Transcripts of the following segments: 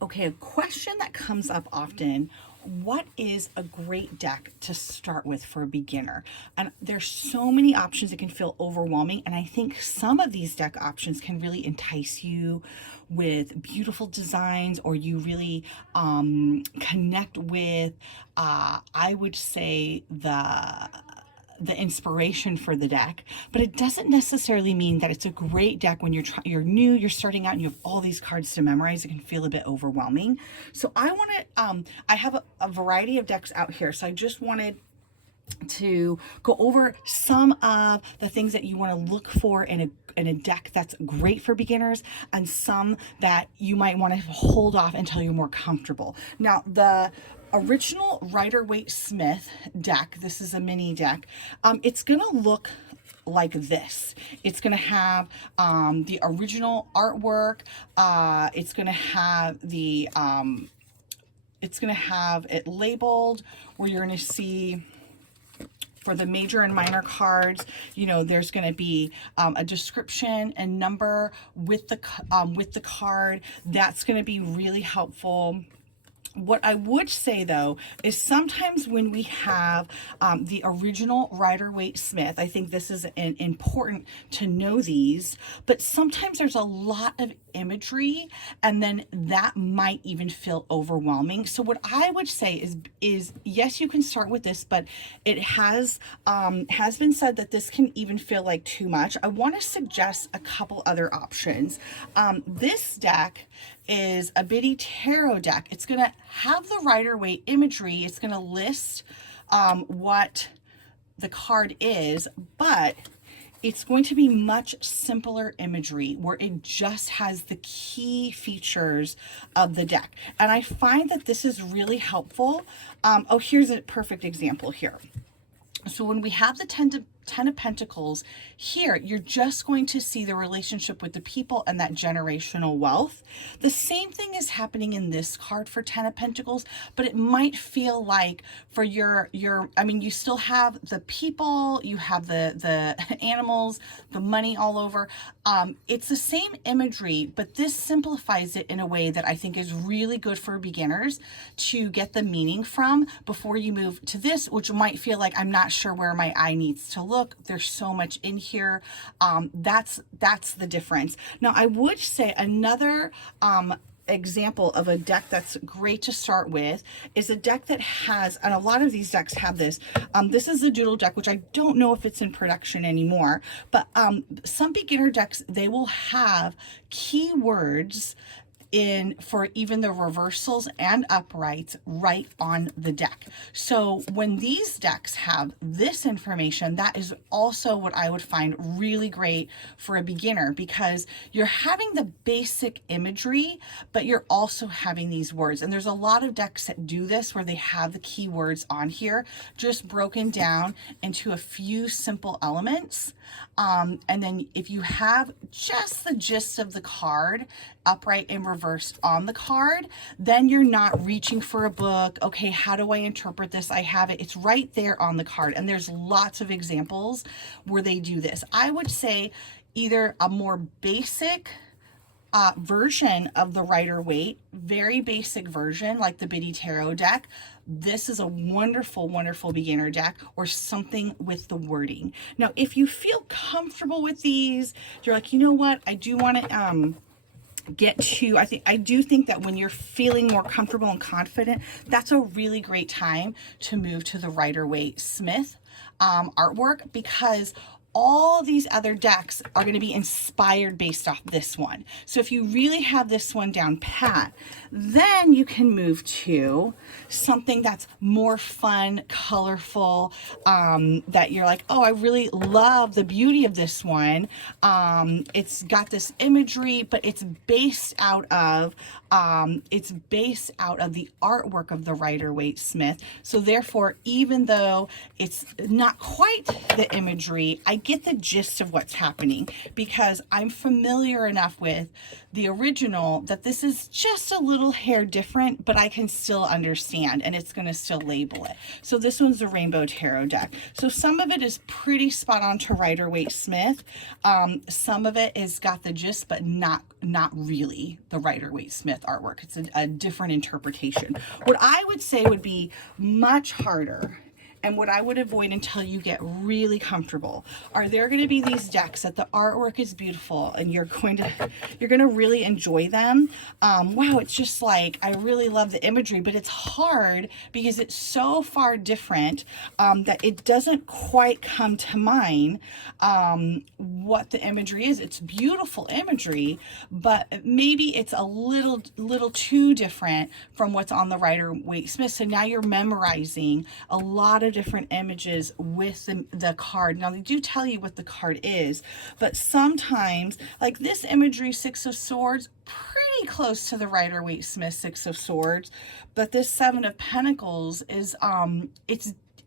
Okay, a question that comes up often: what is a great deck to start with for a beginner? And there's so many options, it can feel overwhelming. And I think some of these deck options can really entice you with beautiful designs, or you really connect with, I would say, the inspiration for the deck. But it doesn't necessarily mean that it's a great deck when you're new, you're starting out, and you have all these cards to memorize. It can feel a bit overwhelming. So I have a variety of decks out here. So I just wanted to go over some of the things that you want to look for in a deck that's great for beginners, and some that you might want to hold off until you're more comfortable. Now, the original Rider-Waite Smith deck, this is a mini deck, it's going to look like this. It's going to have the original artwork. It's going to have it labeled, where you're going to see, for the major and minor cards, there's going to be a description and number with the card. That's going to be really helpful. What I would say, though, is sometimes when we have the original Rider-Waite Smith, I think this is important to know these, but sometimes there's a lot of imagery, and then that might even feel overwhelming. So what I would say is yes, you can start with this, but it has been said that this can even feel like too much. I want to suggest a couple other options. This deck is a Biddy Tarot deck. It's going to have the Rider-Waite imagery. It's going to list what the card is, but it's going to be much simpler imagery, where it just has the key features of the deck. And I find that this is really helpful. Oh, here's a perfect example here. So when we have the Ten of Pentacles here, you're just going to see the relationship with the people and that generational wealth. The same thing is happening in this card for Ten of Pentacles, but it might feel like for you still have the people, you have the animals, the money all over. It's the same imagery, but this simplifies it in a way that I think is really good for beginners to get the meaning from before you move to this, which might feel like, I'm not sure where my eye needs to look. There's so much in here. That's the difference. Now, I would say another example of a deck that's great to start with is a deck that has, and a lot of these decks have this. This is the Doodle deck, which I don't know if it's in production anymore, but some beginner decks, they will have keywords for even the reversals and uprights right on the deck. So when these decks have this information, that is also what I would find really great for a beginner, because you're having the basic imagery, but you're also having these words. And there's a lot of decks that do this, where they have the keywords on here, just broken down into a few simple elements. And then if you have just the gist of the card, upright and reversed on the card, then you're not reaching for a book. Okay, how do I interpret this? I have it. It's right there on the card. And there's lots of examples where they do this. I would say either a more basic version of the Rider-Waite, very basic version, like the Biddy Tarot deck. This is a wonderful, wonderful beginner deck, or something with the wording. Now, if you feel comfortable with these, you're like, you know what, I do want to I do think that when you're feeling more comfortable and confident, that's a really great time to move to the Rider-Waite Smith artwork, because all these other decks are going to be inspired based off this one. So if you really have this one down pat, then you can move to something that's more fun, colorful, that you're like, oh, I really love the beauty of this one. It's got this imagery, but it's based out of the artwork of the Rider-Waite Smith. So therefore, even though it's not quite the imagery, I get the gist of what's happening because I'm familiar enough with the original that this is just a little hair different, but I can still understand, and it's going to still label it. So this one's the Rainbow Tarot deck. So some of it is pretty spot on to Rider-Waite Smith. Some of it is got the gist, but not really the Rider-Waite Smith artwork. It's a different interpretation. What I would say would be much harder, and what I would avoid until you get really comfortable, are there going to be these decks that the artwork is beautiful and you're going to really enjoy them. Wow, it's just like, I really love the imagery, but it's hard because it's so far different that it doesn't quite come to mind what the imagery is. It's beautiful imagery, but maybe it's a little too different from what's on the Rider-Waite Smith. So now you're memorizing a lot of different images with the card. Now they do tell you what the card is, but sometimes, like this imagery, Six of Swords, pretty close to the Rider-Waite Smith Six of Swords, but this Seven of Pentacles is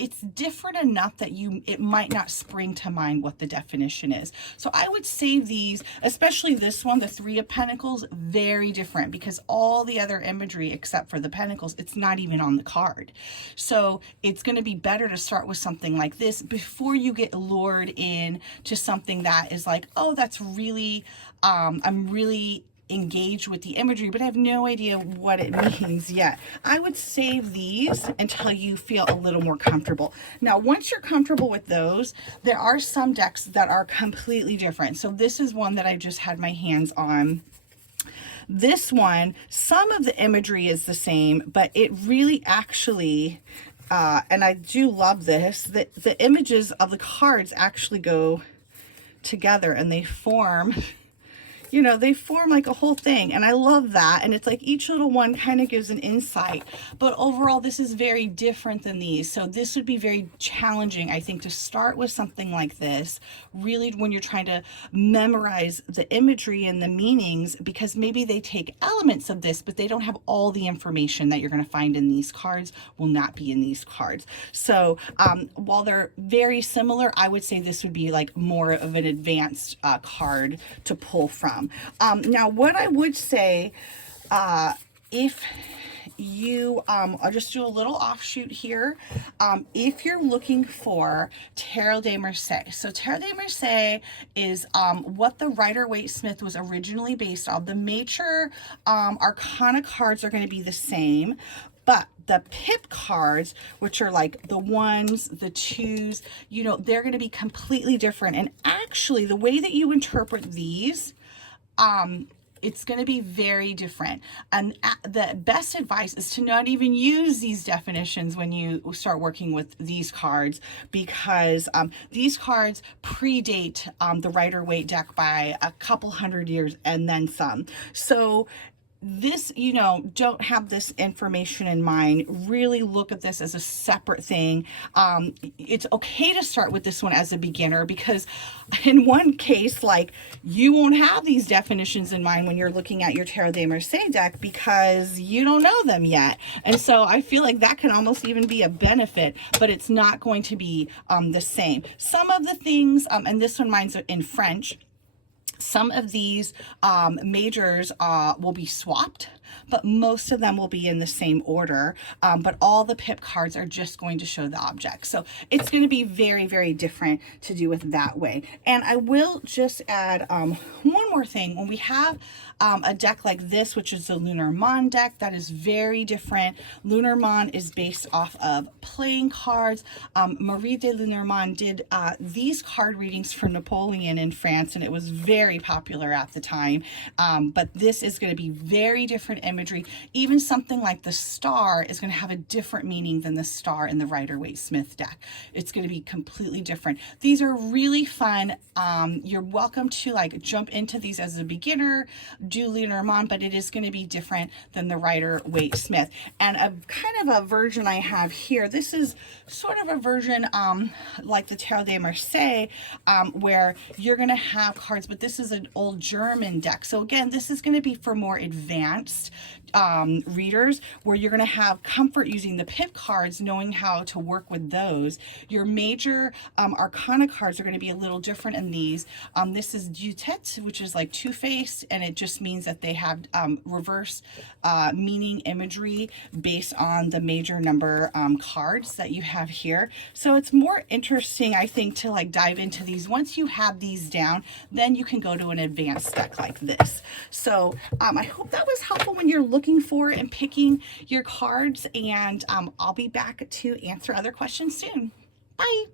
it's different enough that it might not spring to mind what the definition is. So I would save these, especially this one, the Three of Pentacles, very different because all the other imagery except for the Pentacles, it's not even on the card. So it's going to be better to start with something like this before you get lured in to something that is like, oh, that's really, I'm really engaged with the imagery, but I have no idea what it means yet. I would save these until you feel a little more comfortable. Now, once you're comfortable with those, there are some decks that are completely different. So this is one that I just had my hands on. This one, some of the imagery is the same, but it really actually, and I do love this, that the images of the cards actually go together and they form, you know, they form like a whole thing, and I love that. And it's like each little one kind of gives an insight, but overall this is very different than these. So this would be very challenging, I think, to start with something like this, really, when you're trying to memorize the imagery and the meanings, because maybe they take elements of this, but they don't have all the information that you're going to find in these cards will not be in these cards. So while they're very similar, I would say this would be like more of an advanced card to pull from. Now, what I would say, if you, I'll just do a little offshoot here. If you're looking for Tarot de Marseille, so Tarot de Marseille is what the Rider-Waite Smith was originally based on. The major arcana cards are going to be the same, but the pip cards, which are like the ones, the twos, you know, they're going to be completely different. And actually, the way that you interpret these, it's going to be very different. And the best advice is to not even use these definitions when you start working with these cards, because these cards predate the Rider-Waite deck by a couple hundred years and then some. So this, you know, don't have this information in mind. Really look at this as a separate thing. It's okay to start with this one as a beginner, because in one case, like, you won't have these definitions in mind when you're looking at your Tarot de Marseille deck because you don't know them yet. And so I feel like that can almost even be a benefit, but it's not going to be the same. Some of the things, and this one mine's in French, some of these majors will be swapped, but most of them will be in the same order. But all the pip cards are just going to show the object. So it's going to be very, very different to do it that way. And I will just add one more thing. When we have a deck like this, which is the Lenormand deck, that is very different. Lenormand is based off of playing cards. Marie de Lenormand did these card readings for Napoleon in France, and it was very popular at the time. But this is going to be very different imagery. Even something like the star is going to have a different meaning than the star in the Rider-Waite Smith deck. It's going to be completely different. These are really fun. You're welcome to like jump into these as a beginner, do Lenormand, but it is going to be different than the Rider-Waite Smith. And a kind of a version I have here, this is sort of a version like the Tarot de Marseille, where you're going to have cards, but this is an old German deck. So again, this is going to be for more advanced advanced readers, where you're going to have comfort using the pip cards, knowing how to work with those. Your major arcana cards are going to be a little different in these. This is Dutet, which is like two-faced, and it just means that they have reverse meaning imagery based on the major number cards that you have here. So it's more interesting, I think, to like dive into these. Once you have these down, then you can go to an advanced deck like this. So I hope that was helpful when you're looking for and picking your cards, and I'll be back to answer other questions soon. Bye.